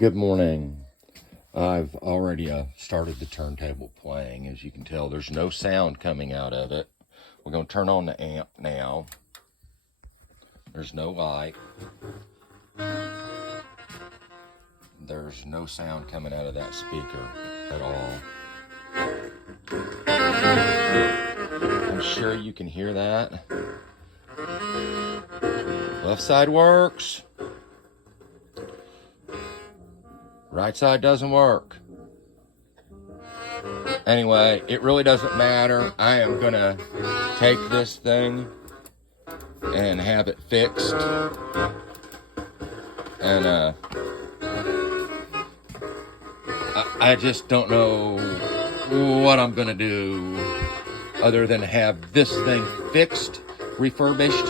Good morning. I've already started the turntable playing. As you can tell, there's no sound coming out of it. We're going to turn on the amp now. There's no light. There's no sound coming out of that speaker at all. I'm sure you can hear that. Left side works. Right side doesn't work. Anyway, it really doesn't matter. I am going to take this thing and have it fixed. And I just don't know what I'm going to do other than have this thing fixed, refurbished,